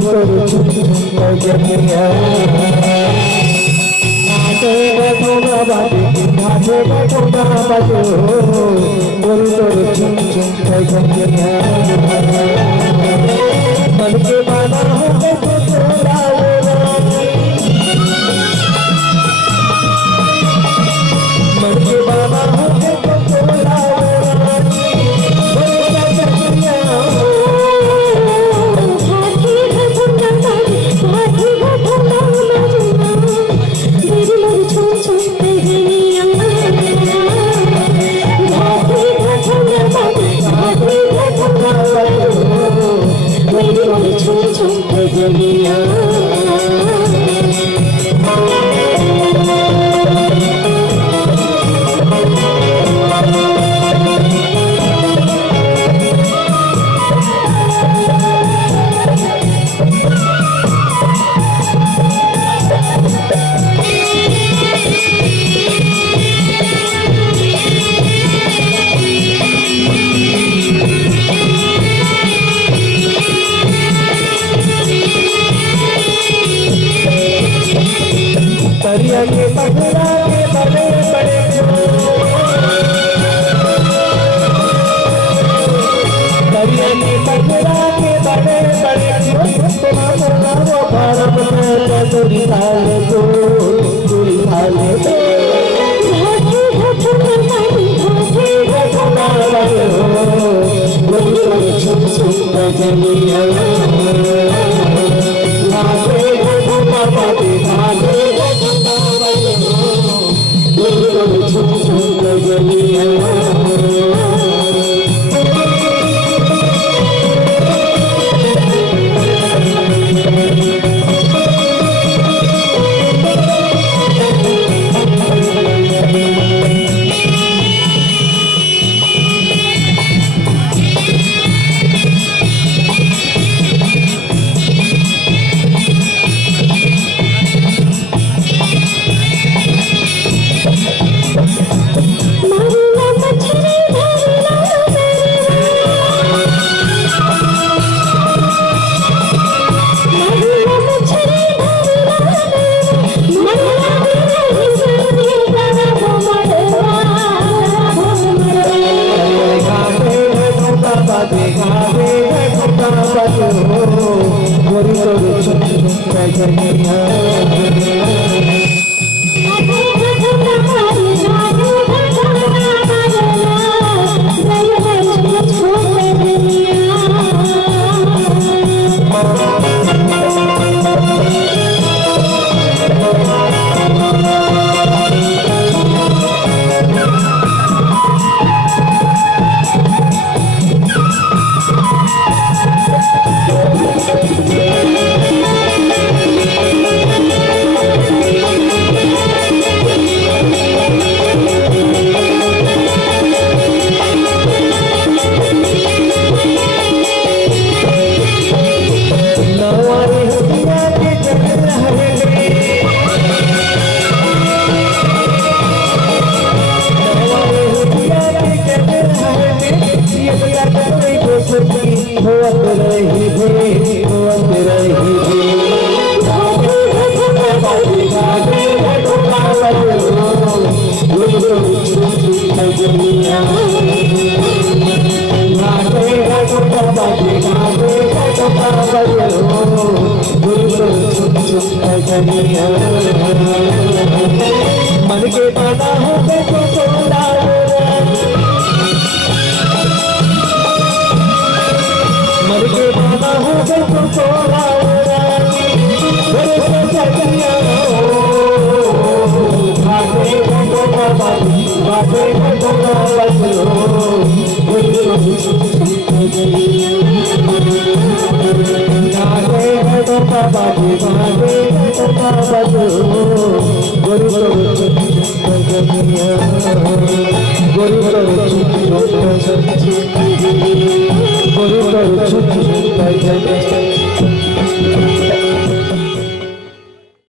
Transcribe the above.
Guru Chum Jamiya Nate Guna Bade Nate Guna Bade Guru Chum Jamiya मन के माना हो तो थोड़ा मन के माना हो तो थोड़ा दरिया के पगड़ा के बड़े बड़े दरिया के पगड़ा के बड़े बड़े तुम्हारा वो भारत में दूरी थाले को दूरी थाले को छुप छुप जलिया मन के माना हो तो थोड़ा मन के माना हो तो थोड़ा गुरु